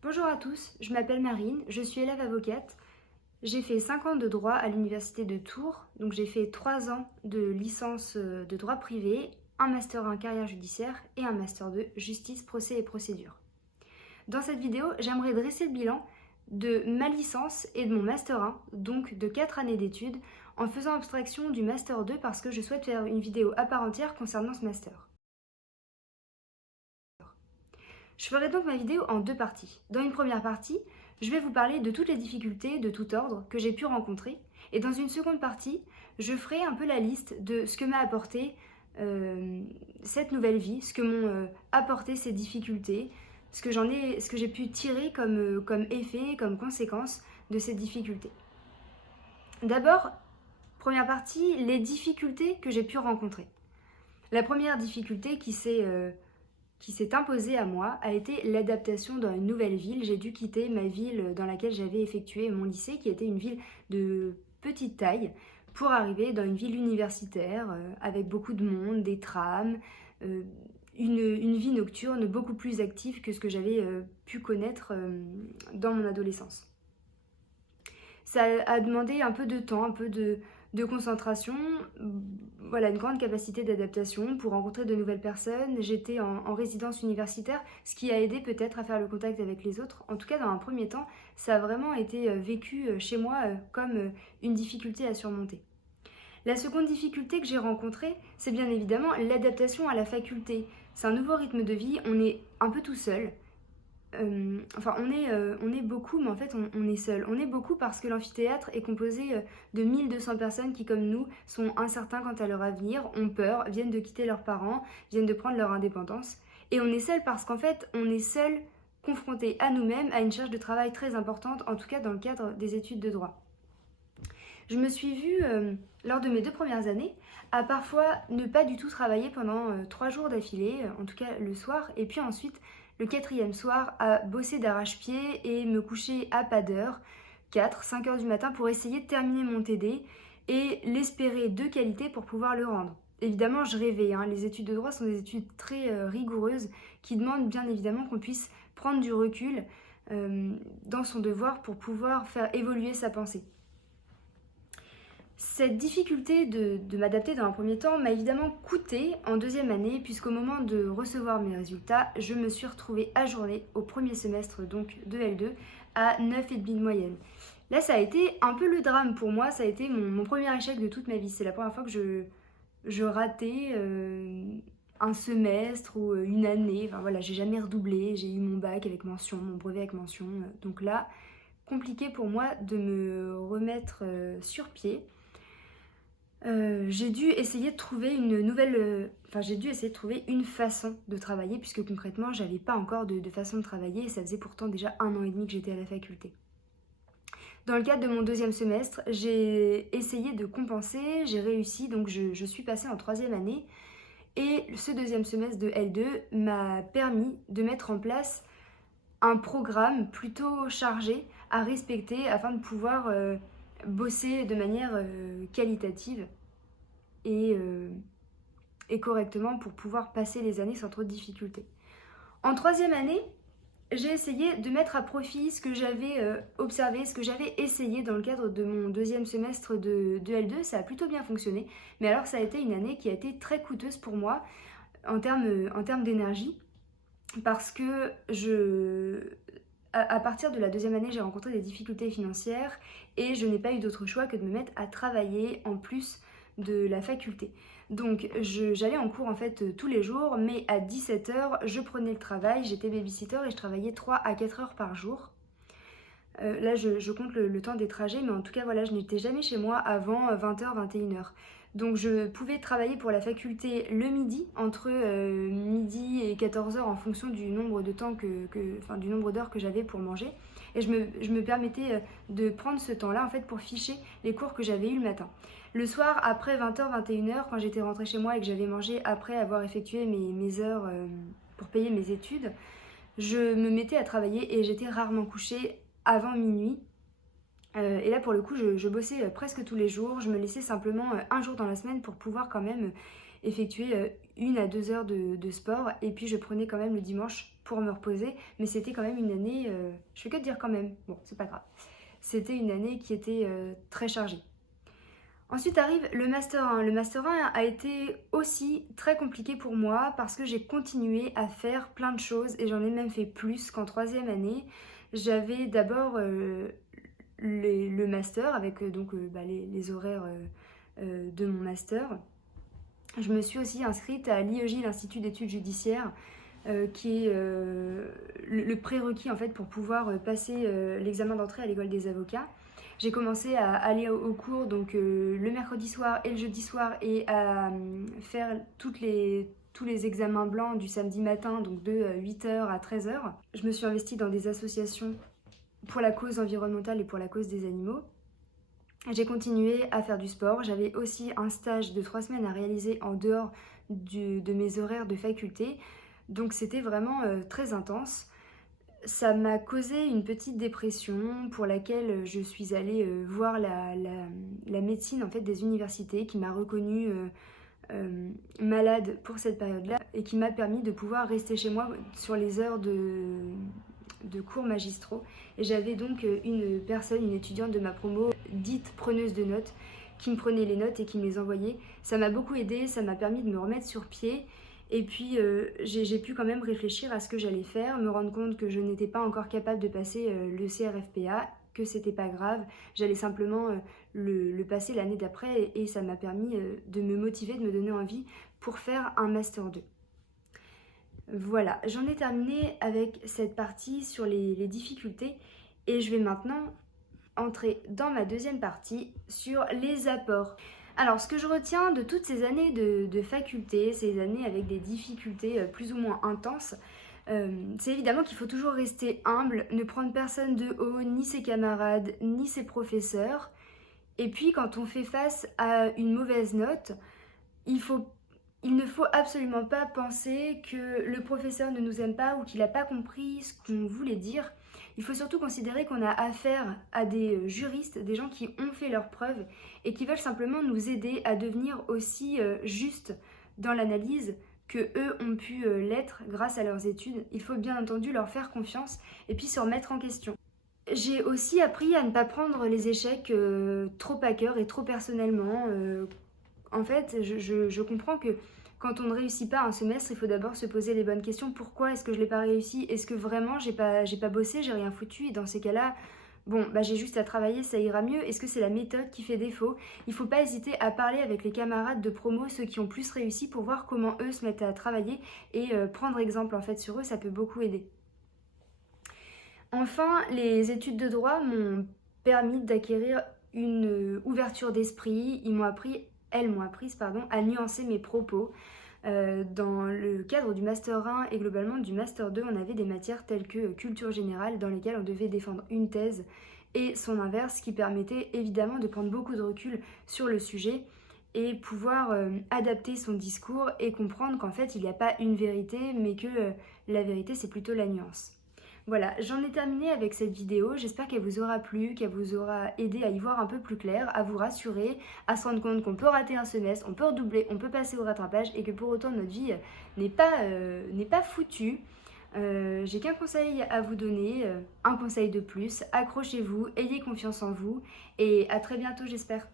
Bonjour à tous, je m'appelle Marine, je suis élève avocate. J'ai fait 5 ans de droit à l'université de Tours, donc j'ai fait 3 ans de licence de droit privé, un master 1 carrière judiciaire et un master 2 justice, procès et procédure. Dans cette vidéo, j'aimerais dresser le bilan de ma licence et de mon master 1, donc de 4 années d'études, en faisant abstraction du master 2 parce que je souhaite faire une vidéo à part entière concernant ce master. Je ferai donc ma vidéo en 2 parties. Dans une première partie, je vais vous parler de toutes les difficultés de tout ordre que j'ai pu rencontrer. Et dans une seconde partie, je ferai un peu la liste de ce que m'a apporté cette nouvelle vie, ce que m'ont apporté ces difficultés, ce que j'ai pu tirer comme effet, comme conséquence de ces difficultés. D'abord, première partie, les difficultés que j'ai pu rencontrer. La première difficulté qui s'est imposée à moi a été l'adaptation dans une nouvelle ville. J'ai dû quitter ma ville dans laquelle j'avais effectué mon lycée, qui était une ville de petite taille, pour arriver dans une ville universitaire avec beaucoup de monde, des trams, une vie nocturne beaucoup plus active que ce que j'avais pu connaître dans mon adolescence. Ça a demandé un peu de temps, un peu de concentration, voilà, une grande capacité d'adaptation pour rencontrer de nouvelles personnes. J'étais en résidence universitaire, ce qui a aidé peut-être à faire le contact avec les autres. En tout cas, dans un premier temps, ça a vraiment été vécu chez moi comme une difficulté à surmonter. La seconde difficulté que j'ai rencontrée, c'est bien évidemment l'adaptation à la faculté. C'est un nouveau rythme de vie, on est un peu tout seul. On est beaucoup, mais en fait, on est seul. On est beaucoup parce que l'amphithéâtre est composé de 1200 personnes qui, comme nous, sont incertains quant à leur avenir, ont peur, viennent de quitter leurs parents, viennent de prendre leur indépendance. Et on est seul parce qu'en fait, on est seul confronté à nous-mêmes, à une charge de travail très importante, en tout cas dans le cadre des études de droit. Je me suis vue, lors de mes 2 premières années, à parfois ne pas du tout travailler pendant 3 jours d'affilée, en tout cas le soir, et puis ensuite, le 4e soir, à bosser d'arrache-pied et me coucher à pas d'heure, 4-5 heures du matin, pour essayer de terminer mon TD et l'espérer de qualité pour pouvoir le rendre. Évidemment, je rêvais, hein. Les études de droit sont des études très rigoureuses qui demandent bien évidemment qu'on puisse prendre du recul dans son devoir pour pouvoir faire évoluer sa pensée. Cette difficulté de m'adapter dans un premier temps m'a évidemment coûté en 2e année, puisqu'au moment de recevoir mes résultats, je me suis retrouvée ajournée au premier semestre donc de L2 à 9,5 de moyenne. Là, ça a été un peu le drame pour moi, ça a été mon premier échec de toute ma vie. C'est la première fois que je ratais un semestre ou une année. Enfin voilà, j'ai jamais redoublé, j'ai eu mon bac avec mention, mon brevet avec mention. Donc là, compliqué pour moi de me remettre sur pied. J'ai dû essayer de trouver une façon de travailler, puisque concrètement, j'avais pas encore de façon de travailler, et ça faisait pourtant déjà 1 an et demi que j'étais à la faculté. Dans le cadre de mon 2e semestre, j'ai essayé de compenser, j'ai réussi, donc je suis passée en 3e année, et ce 2e semestre de L2 m'a permis de mettre en place un programme plutôt chargé à respecter afin de pouvoir bosser de manière qualitative et correctement pour pouvoir passer les années sans trop de difficultés. En 3e année, j'ai essayé de mettre à profit ce que j'avais observé, ce que j'avais essayé dans le cadre de mon 2e semestre de L2. Ça a plutôt bien fonctionné, mais alors ça a été une année qui a été très coûteuse pour moi en termes d'énergie, parce que à partir de la 2e année, j'ai rencontré des difficultés financières et je n'ai pas eu d'autre choix que de me mettre à travailler en plus de la faculté. Donc j'allais en cours en fait tous les jours, mais à 17h, je prenais le travail, j'étais babysitter et je travaillais 3 à 4 heures par jour. Là, je compte le temps des trajets, mais en tout cas, voilà, je n'étais jamais chez moi avant 20h, 21h. Donc je pouvais travailler pour la faculté le midi, entre midi et 14h en fonction du nombre de temps du nombre d'heures que j'avais pour manger. Et je me permettais de prendre ce temps-là en fait pour ficher les cours que j'avais eu le matin. Le soir, après 20h, 21h, quand j'étais rentrée chez moi et que j'avais mangé après avoir effectué mes heures pour payer mes études, je me mettais à travailler et j'étais rarement couchée avant minuit. Et là, pour le coup, je bossais presque tous les jours. Je me laissais simplement un jour dans la semaine pour pouvoir quand même effectuer 1 à 2 heures de sport et puis je prenais quand même le dimanche pour me reposer. Mais c'était quand même une année, je fais que te dire quand même, bon c'est pas grave. C'était une année qui était très chargée. Ensuite arrive le Master 1. Le Master 1 a été aussi très compliqué pour moi parce que j'ai continué à faire plein de choses et j'en ai même fait plus qu'en troisième année. J'avais d'abord le Master avec les horaires de mon Master. Je me suis aussi inscrite à l'IEJ, l'Institut d'études judiciaires, qui est le prérequis en fait pour pouvoir passer l'examen d'entrée à l'école des avocats. J'ai commencé à aller au cours donc le mercredi soir et le jeudi soir et à faire tous les examens blancs du samedi matin, donc de 8h à 13h. Je me suis investie dans des associations pour la cause environnementale et pour la cause des animaux. J'ai continué à faire du sport. J'avais aussi un stage de 3 semaines à réaliser en dehors de mes horaires de faculté. Donc c'était vraiment très intense. Ça m'a causé une petite dépression pour laquelle je suis allée voir la médecine en fait, des universités qui m'a reconnue malade pour cette période-là et qui m'a permis de pouvoir rester chez moi sur les heures de cours magistraux. Et j'avais donc une personne, une étudiante de ma promo, dite preneuse de notes, qui me prenait les notes et qui me les envoyait. Ça m'a beaucoup aidée, ça m'a permis de me remettre sur pied. Et puis j'ai pu quand même réfléchir à ce que j'allais faire, me rendre compte que je n'étais pas encore capable de passer le CRFPA, que c'était pas grave, j'allais simplement le passer l'année d'après et ça m'a permis de me motiver, de me donner envie pour faire un Master 2. Voilà, j'en ai terminé avec cette partie sur les difficultés et je vais maintenant entrer dans ma deuxième partie sur les apports. Alors, ce que je retiens de toutes ces années de faculté, ces années avec des difficultés plus ou moins intenses, c'est évidemment qu'il faut toujours rester humble, ne prendre personne de haut, ni ses camarades, ni ses professeurs. Et puis, quand on fait face à une mauvaise note, il ne faut absolument pas penser que le professeur ne nous aime pas ou qu'il n'a pas compris ce qu'on voulait dire. Il faut surtout considérer qu'on a affaire à des juristes, des gens qui ont fait leurs preuves et qui veulent simplement nous aider à devenir aussi justes dans l'analyse que eux ont pu l'être grâce à leurs études. Il faut bien entendu leur faire confiance et puis se remettre en question. J'ai aussi appris à ne pas prendre les échecs trop à cœur et trop personnellement. En fait, je comprends que quand on ne réussit pas un semestre, il faut d'abord se poser les bonnes questions. Pourquoi est-ce que je ne l'ai pas réussi? Est-ce que vraiment j'ai pas bossé, j'ai rien foutu? Et dans ces cas-là, bon, j'ai juste à travailler, ça ira mieux. Est-ce que c'est la méthode qui fait défaut? Il ne faut pas hésiter à parler avec les camarades de promo, ceux qui ont plus réussi, pour voir comment eux se mettent à travailler et prendre exemple en fait sur eux, ça peut beaucoup aider. Enfin, les études de droit m'ont permis d'acquérir une ouverture d'esprit. Elles m'ont appris à nuancer mes propos. Dans le cadre du Master 1 et globalement du Master 2, on avait des matières telles que culture générale dans lesquelles on devait défendre une thèse et son inverse, ce qui permettait évidemment de prendre beaucoup de recul sur le sujet et pouvoir adapter son discours et comprendre qu'en fait il n'y a pas une vérité mais que la vérité c'est plutôt la nuance. Voilà, j'en ai terminé avec cette vidéo, j'espère qu'elle vous aura plu, qu'elle vous aura aidé à y voir un peu plus clair, à vous rassurer, à se rendre compte qu'on peut rater un semestre, on peut redoubler, on peut passer au rattrapage et que pour autant notre vie n'est pas foutue. J'ai qu'un conseil à vous donner, un conseil de plus, accrochez-vous, ayez confiance en vous et à très bientôt j'espère.